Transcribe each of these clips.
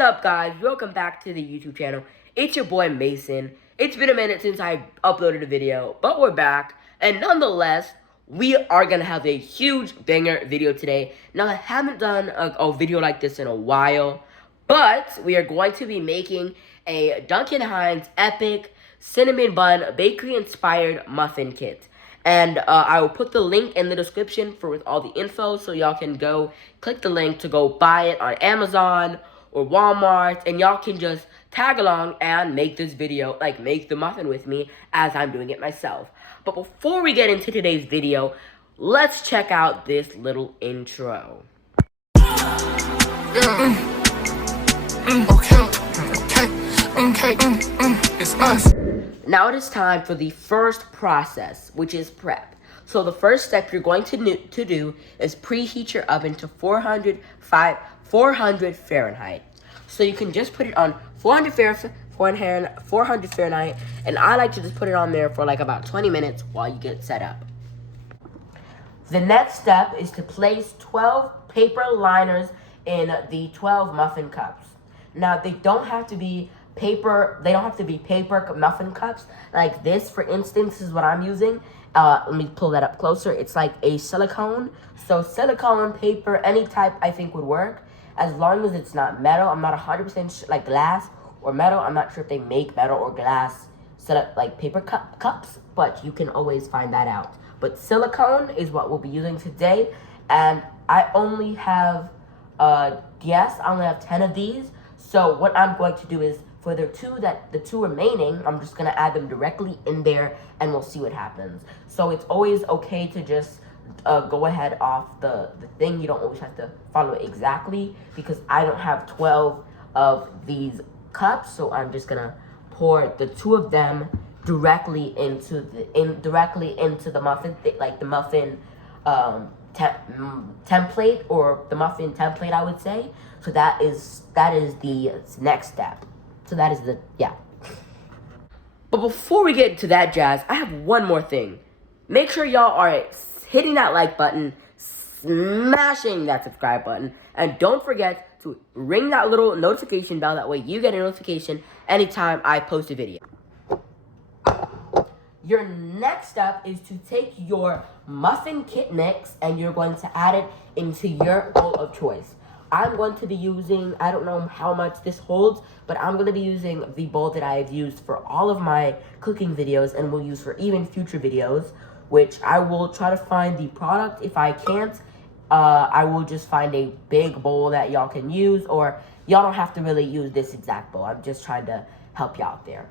up, guys? Welcome back to the YouTube channel. It's your boy Mason. It's been a minute since I uploaded a video, but we're back. And nonetheless, we are going to have a huge banger video today. Now, I haven't done a video like this in a while, but we are going to be making a Duncan Hines epic cinnamon bun bakery-inspired muffin kit. And I will put the link in the description with all the info, so y'all can go click the link to go buy it on Amazon or Walmart, and y'all can just tag along and make this video, make the muffin with me as I'm doing it myself. But before we get into today's video, let's check out this little intro. Okay, it's us. Now it is time for the first process, which is prep. So the first step you're going to do is preheat your oven to 400 Fahrenheit. So you can just put it on 400 Fahrenheit, and I like to just put it on there for about 20 minutes while you get set up. The next step is to place 12 paper liners in the 12 muffin cups. Now they don't have to be paper muffin cups like this. For instance, is what I'm using. Let me pull that up closer. It's like a silicone. So silicone, paper, any type I think would work, as long as it's not metal. I'm not 100% like glass or metal. I'm not sure if they make metal or glass paper cups, but you can always find that out. But silicone is what we'll be using today, and I only have I only have 10 of these. So what I'm going to do is, for the two remaining, I'm just gonna add them directly in there, and we'll see what happens. So it's always okay to just go ahead off the thing. You don't always have to follow it exactly, because I don't have 12 of these cups, so I'm just gonna pour the 2 of them directly into the muffin the muffin template, or the muffin template, I would say. So that is the next step. So that is But before we get into that jazz, I have one more thing. Make sure y'all are hitting that like button, smashing that subscribe button, and don't forget to ring that little notification bell. That way you get a notification anytime I post a video. Your next step is to take your muffin kit mix and you're going to add it into your bowl of choice. I'm going to be using, I don't know how much this holds, but I'm going to be using the bowl that I've used for all of my cooking videos and will use for even future videos, which I will try to find the product. If I can't, I will just find a big bowl that y'all can use, or y'all don't have to really use this exact bowl. I'm just trying to help you out there.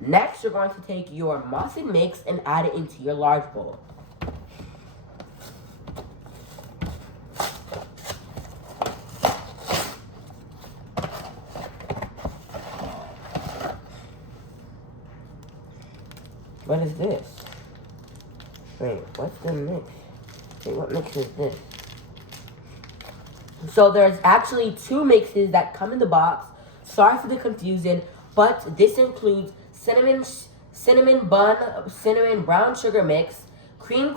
Next, you're going to take your muffin mix and add it into your large bowl. What is this? Wait, what's the mix? Wait, what mix is this? So there's actually 2 mixes that come in the box. Sorry for the confusion, but this includes cinnamon brown sugar mix, cream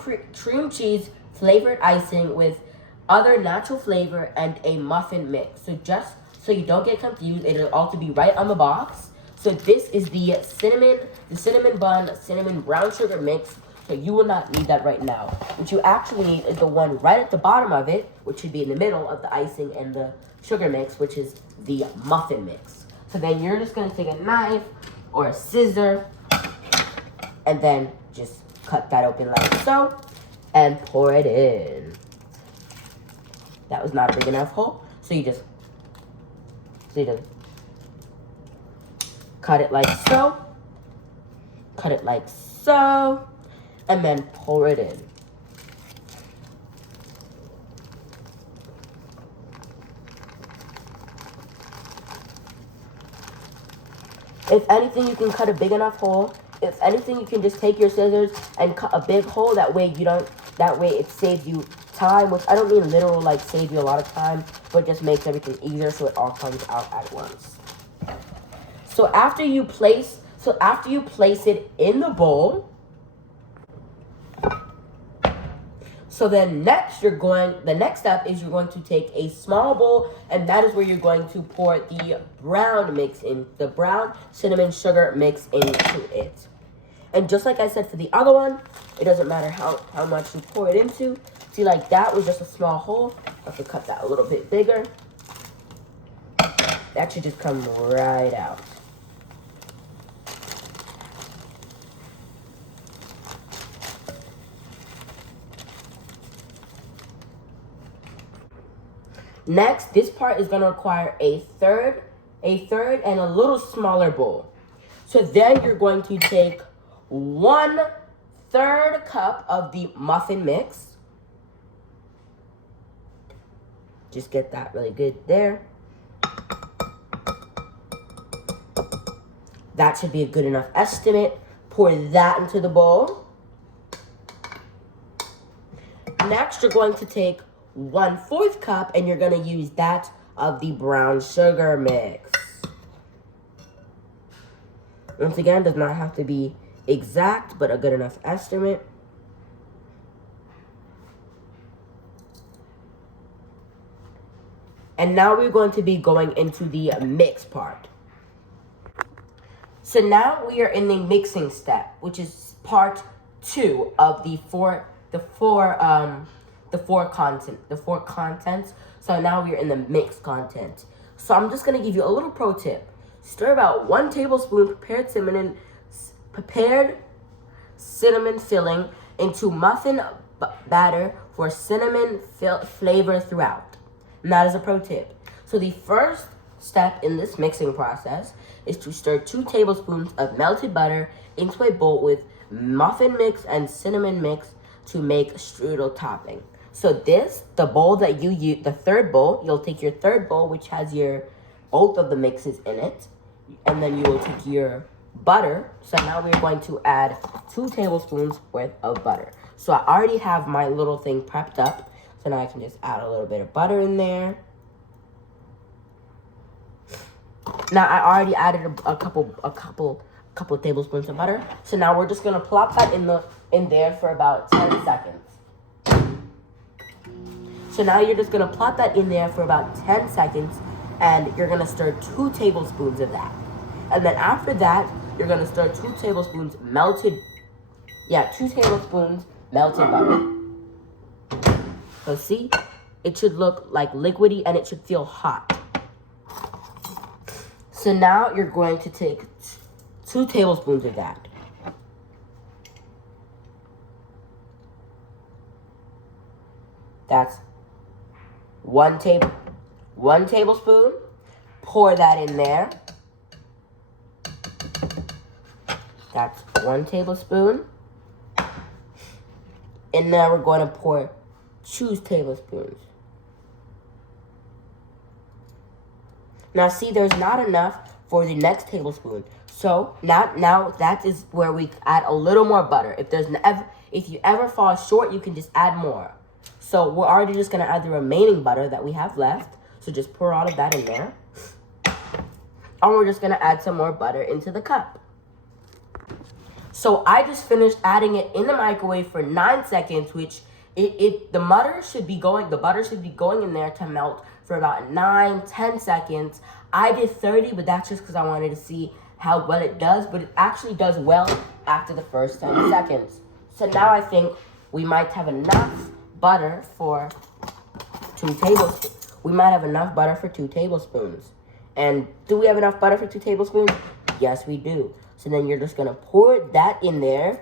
cheese flavored icing with other natural flavor, and a muffin mix. So just so you don't get confused, it'll also be right on the box. So this is the cinnamon brown sugar mix. So you will not need that right now. What you actually need is the one right at the bottom of it, which should be in the middle of the icing and the sugar mix, which is the muffin mix. So then you're just gonna take a knife or a scissor and then just cut that open like so and pour it in. That was not a big enough hole, so you just cut it like so, and then pour it in. If anything, you can cut a big enough hole. If anything, you can just take your scissors and cut a big hole. That way it saves you time, which I don't mean literal save you a lot of time, but just makes everything easier so it all comes out at once. So after you place it in the bowl, So then the next step is you're going to take a small bowl, and that is where you're going to pour the brown mix in, the brown cinnamon sugar mix into it. And just like I said for the other one, it doesn't matter how much you pour it into. See, like that was just a small hole. I have to cut that a little bit bigger. That should just come right out. Next, this part is going to require a third and a little smaller bowl. So then you're going to take 1/3 cup of the muffin mix. Just get that really good there. That should be a good enough estimate. Pour that into the bowl. Next, you're going to take 1/4 cup, and you're going to use that of the brown sugar mix. Once again, does not have to be exact, but a good enough estimate. And now we're going to be going into the mix part. So now we are in the mixing step, which is part 2 of the four contents. So now we're in the mixed content. So I'm just gonna give you a little pro tip. Stir about 1 tablespoon prepared cinnamon filling into muffin batter for cinnamon flavor throughout. And that is a pro tip. So the first step in this mixing process is to stir 2 tablespoons of melted butter into a bowl with muffin mix and cinnamon mix to make strudel topping. So the bowl that you use, the third bowl, you'll take your third bowl, which has both of the mixes in it, and then you will take your butter. So now we're going to add 2 tablespoons worth of butter. So I already have my little thing prepped up. So now I can just add a little bit of butter in there. Now I already added a couple tablespoons of butter. So now we're just gonna plop that in there for about 10 seconds. So now you're just gonna plop that in there for about 10 seconds, and you're gonna stir 2 tablespoons of that. And then after that, you're gonna stir 2 tablespoons melted butter. So see, it should look like liquidy and it should feel hot. So now you're going to take 2 tablespoons of that. That's 1 tablespoon. Pour that in there. That's 1 tablespoon. And now we're going to pour 2 tablespoons. Now see, there's not enough for the next tablespoon. So now that is where we add a little more butter. If you ever fall short, you can just add more. So we're already just gonna add the remaining butter that we have left. So just pour all of that in there. And we're just gonna add some more butter into the cup. So I just finished adding it in the microwave for 9 seconds, which the butter should be going in there to melt for about 9-10 seconds. I did 30, but that's just because I wanted to see how well it does, but it actually does well after the first 10 seconds. So now I think we might have enough butter for 2 tablespoons. We might have enough butter for 2 tablespoons. And do we have enough butter for 2 tablespoons? Yes, we do. So then you're just gonna pour that in there,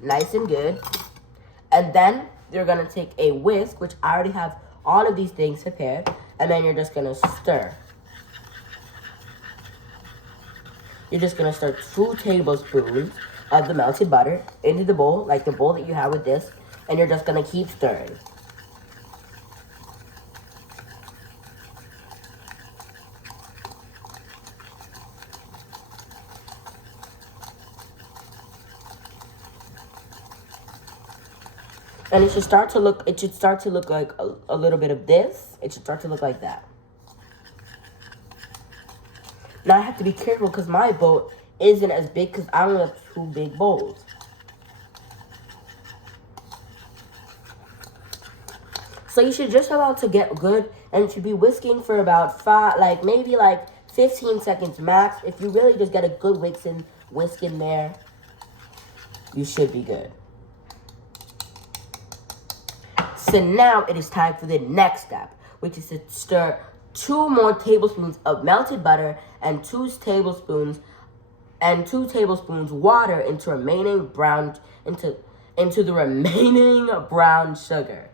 nice and good. And then you're gonna take a whisk, which I already have all of these things prepared, and then you're just gonna stir. You're just gonna stir 2 tablespoons of the melted butter into the bowl, like the bowl that you have with this, and you're just gonna keep stirring. And it should start to look like a little bit of this. It should start to look like that. Now I have to be careful because my bowl isn't as big because I only have 2 big bowls. So you should just allow it to get good, and you should be whisking for about maybe 15 seconds max. If you really just get a good whisk in there, you should be good. So now it is time for the next step, which is to stir 2 more tablespoons of melted butter and 2 tablespoons water into the remaining brown sugar.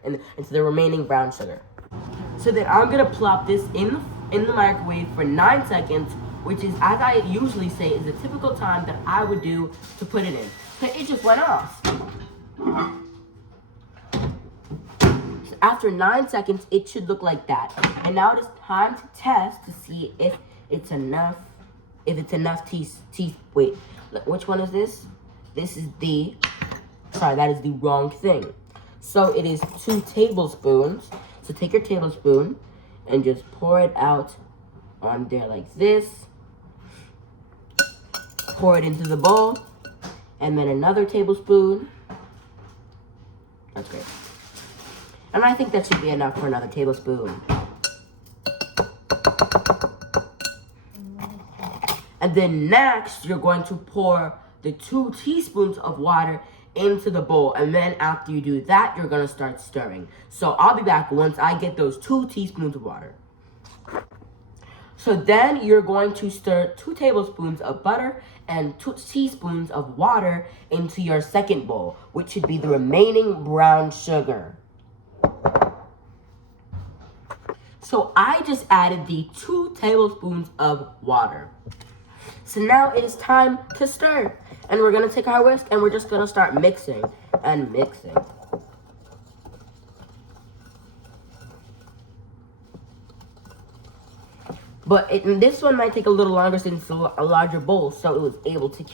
So then I'm gonna plop this in the microwave for 9 seconds, which is, as I usually say, is the typical time that I would do to put it in. But it just went off. So after 9 seconds, it should look like that. And now it is time to test to see if it's enough. Wait, which one is this? That is the wrong thing. So it is 2 tablespoons. So take your tablespoon and just pour it out on there like this. Pour it into the bowl. And then another tablespoon. That's great. And I think that should be enough for another tablespoon. And then next, you're going to pour the 2 teaspoons of water into the bowl. And then after you do that, you're going to start stirring. So I'll be back once I get those 2 teaspoons of water. So then you're going to stir 2 tablespoons of butter and 2 teaspoons of water into your second bowl, which should be the remaining brown sugar. So I just added the 2 tablespoons of water. So now it is time to stir. And we're going to take our whisk and we're just going to start mixing and mixing. But this one might take a little longer since it's a larger bowl, so it was able to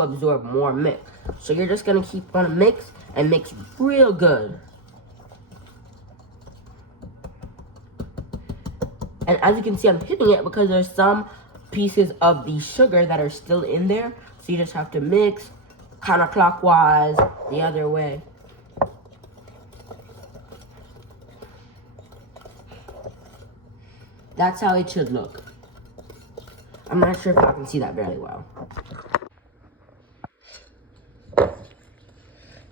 absorb more mix. So you're just going to keep on mix and mix real good. And as you can see, I'm hitting it because there's some pieces of the sugar that are still in there. So you just have to mix counterclockwise the other way. That's how it should look. I'm not sure if I can see that very well.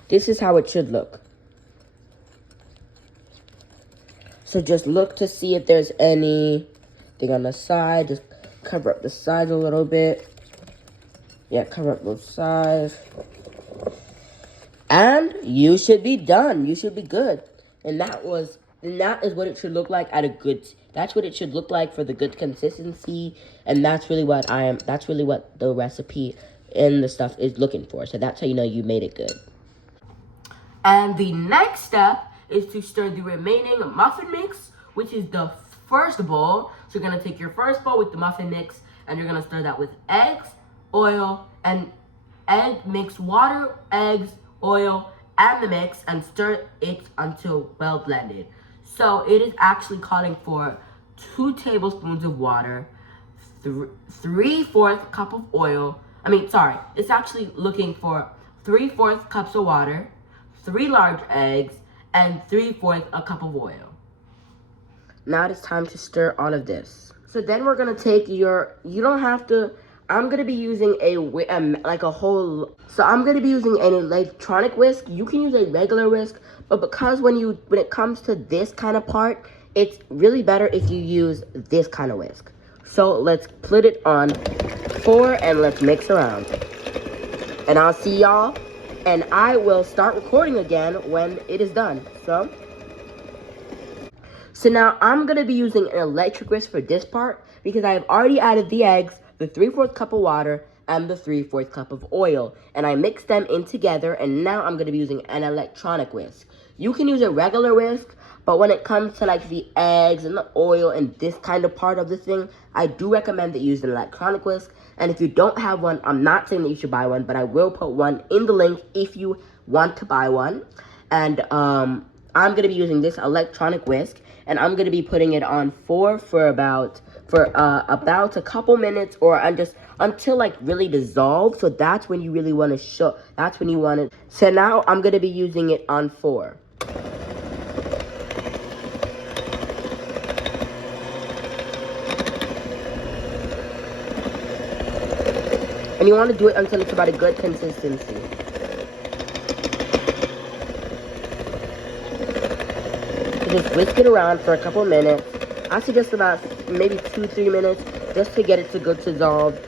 This is how it should look. So just look to see if there's anything on the side. Just cover up the sides a little bit. Yeah, cover up those sides. And you should be done. You should be good. And that is what it should look like that's what it should look like for the good consistency. And that's really what the recipe and the stuff is looking for. So that's how you know you made it good. And the next step is to stir the remaining muffin mix, which is the first bowl. So you're going to take your first bowl with the muffin mix, and you're going to stir that with eggs, oil, and mix water, eggs, oil, and the mix, and stir it until well blended. So it is actually calling for 2 tablespoons of water, 3/4 cup of oil. It's actually looking for 3/4 cups of water, 3 large eggs, and 3/4 a cup of oil. Now it is time to stir all of this. So then we're gonna take I'm gonna be using I'm gonna be using an electronic whisk. You can use a regular whisk, but because when it comes to this kind of part, it's really better if you use this kind of whisk. So let's put it on 4 and let's mix around. And I'll see y'all, and I will start recording again when it is done. So now I'm gonna be using an electric whisk for this part because I have already added the eggs, the 3/4 cup of water, and the 3/4 cup of oil. And I mixed them in together, and now I'm going to be using an electronic whisk. You can use a regular whisk, but when it comes to the eggs and the oil and this kind of part of the thing, I do recommend that you use an electronic whisk. And if you don't have one, I'm not saying that you should buy one, but I will put one in the link if you want to buy one. And I'm going to be using this electronic whisk, and I'm going to be putting it on 4 for about a couple minutes, or until really dissolved. So that's when you really want to So now I'm going to be using it on 4. you want to do it until it's about a good consistency. So just whisk it around for a couple minutes. I suggest about maybe 2-3 minutes just to get it to good dissolve.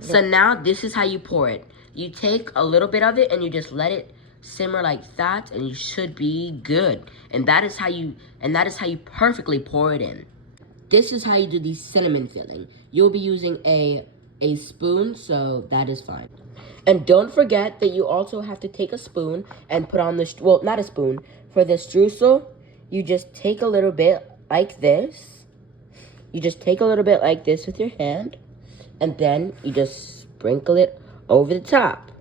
So now this is how you pour it. You take a little bit of it and you just let it simmer like that, and you should be good. And that is how you perfectly pour it in. This is how you do the cinnamon filling. You'll be using a spoon, so that is fine. And don't forget that you also have to take a spoon and put on the, well, not a spoon. For the streusel, you just take a little bit like this. You just take a little bit like this with your hand, and then you just sprinkle it over the top.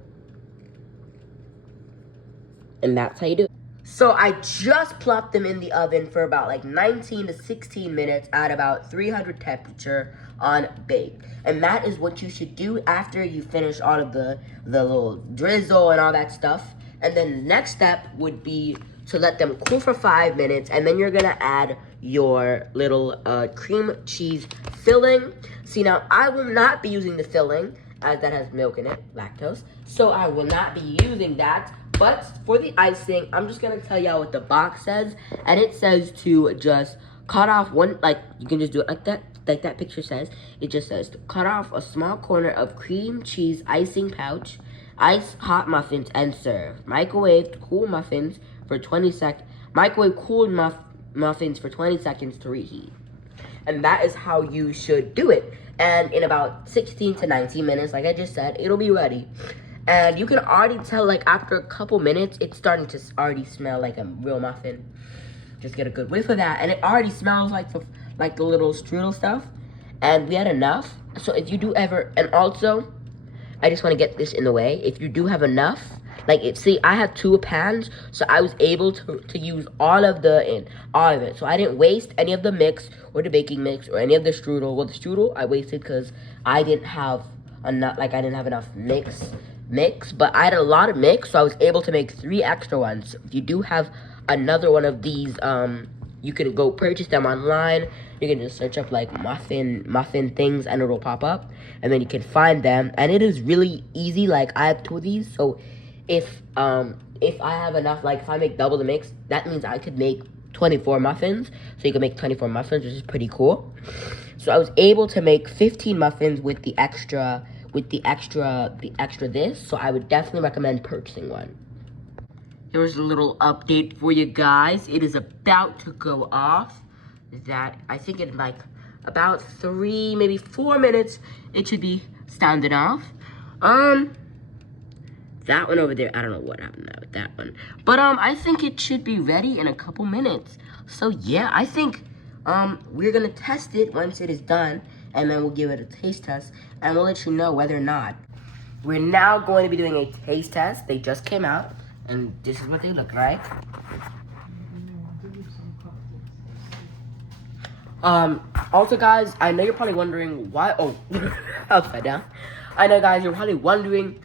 And that's how you do it. So I just plopped them in the oven for about like 19 to 16 minutes at about 300 temperature on bake. And that is what you should do after you finish all of the little drizzle and all that stuff. And then the next step would be to let them cool for 5 minutes, and then you're gonna add your little cream cheese filling. See, now I will not be using the filling as that has milk in it, lactose. So I will not be using that. But for the icing, I'm just gonna tell y'all what the box says. And it says to just cut off one, like you can just do it like that picture says. It just says to cut off a small corner of cream cheese icing pouch, ice hot muffins, and serve. Microwave cool muffins for 20 seconds. Microwave cooled muffins for 20 seconds to reheat. And that is how you should do it. And in about 16 to 19 minutes, like I just said, it'll be ready. And you can already tell, like, after a couple minutes, it's starting to already smell like a real muffin. Just get a good whiff of that. And it already smells like the little strudel stuff. And we had enough. So if you do ever, and also, I just want to get this in the way. If you do have enough, like, see, I have 2 pans, so I was able to use all of it. So I didn't waste any of the mix or the baking mix or any of the strudel. Well, the strudel I wasted because I didn't have enough, like, I didn't have enough mix, but I had a lot of mix, so I was able to make 3 extra ones. If you do have another one of these, you can go purchase them online. You can just search up like muffin things, and it'll pop up, and then you can find them. And it is really easy. Like, I have 2 of these, so if I have enough, like if I make double the mix, that means I could make 24 muffins. So you can make 24 muffins, which is pretty cool. So I was able to make 15 muffins with the extra this. So I would definitely recommend purchasing one. Here's a little update for you guys. It is about to go off. That I think in like about 3, maybe 4 minutes, it should be standing off. That one over there, I don't know what happened with that one. But I think it should be ready in a couple minutes. So yeah, I think we're gonna test it once it is done, and then we'll give it a taste test, and we'll let you know whether or not. We're now going to be doing a taste test. They just came out, and this is what they look like. Also guys, I know you're probably wondering why, upside down. I know guys, you're probably wondering,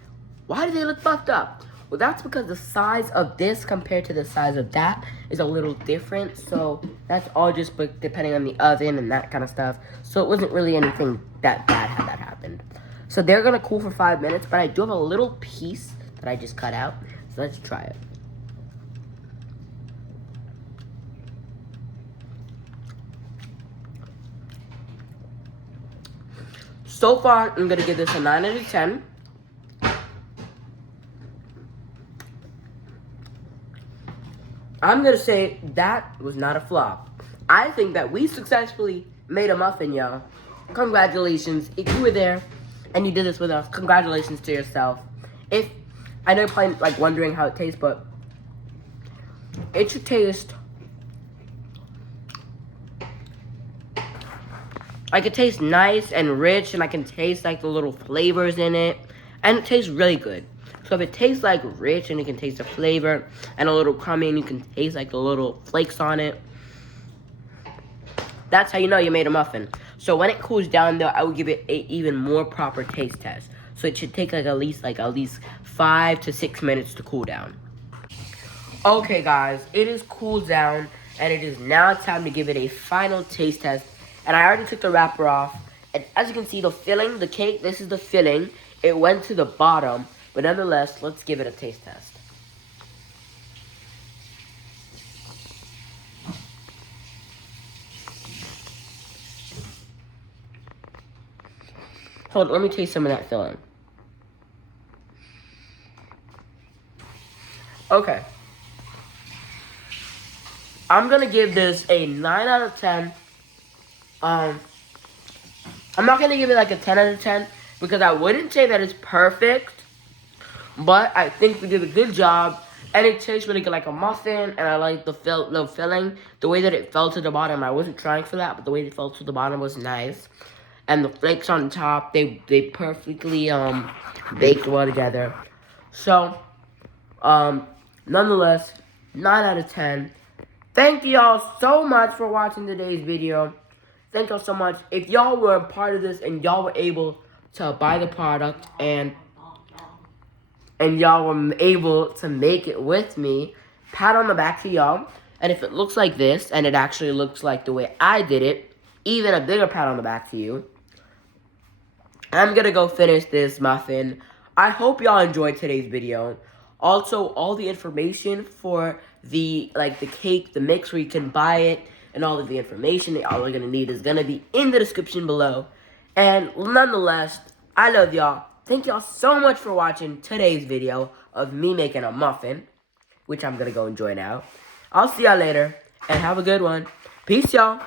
why do they look buffed up? Well, that's because the size of this compared to the size of that is a little different. So that's all just depending on the oven and that kind of stuff. So it wasn't really anything that bad had that happened. So they're gonna cool for 5 minutes, but I do have a little piece that I just cut out. So let's try it. So far, I'm gonna give this a 9 out of 10. I'm gonna say that was not a flop. I think that we successfully made a muffin, y'all. Congratulations. If you were there and you did this with us, congratulations to yourself. If, I know you're probably like wondering how it tastes, but it should taste like, it tastes nice and rich, and I can taste like the little flavors in it, and it tastes really good. So if it tastes like rich and you can taste the flavor and a little crummy and you can taste like the little flakes on it, that's how you know you made a muffin. So when it cools down though, I will give it an even more proper taste test. So it should take like at least 5 to 6 minutes to cool down. Okay guys, it is cooled down and it is now time to give it a final taste test. And I already took the wrapper off, And as you can see, the filling, the cake, this is the filling. It went to the bottom. But nonetheless, let's give it a taste test. Hold on, let me taste some of that filling. Okay. I'm gonna give this a 9 out of 10. I'm not gonna give it like a 10 out of 10 because I wouldn't say that it's perfect, but I think we did a good job, and it tastes really good like a muffin, and I like the filling, the way that it fell to the bottom. I wasn't trying for that, but the way it fell to the bottom was nice, and the flakes on top, they perfectly baked well together. So, nonetheless, 9 out of 10. Thank y'all so much for watching today's video. Thank y'all so much. If y'all were a part of this and y'all were able to buy the product and y'all were able to make it with me, pat on the back to y'all. And if it looks like this and it actually looks like the way I did it, even a bigger pat on the back to you. I'm gonna go finish this muffin. I hope y'all enjoyed today's video. Also, all the information for the cake, the mix where you can buy it, and all of the information that y'all are gonna need is gonna be in the description below. And nonetheless, I love y'all. Thank y'all so much for watching today's video of me making a muffin, which I'm gonna go enjoy now. I'll see y'all later, and have a good one. Peace, y'all.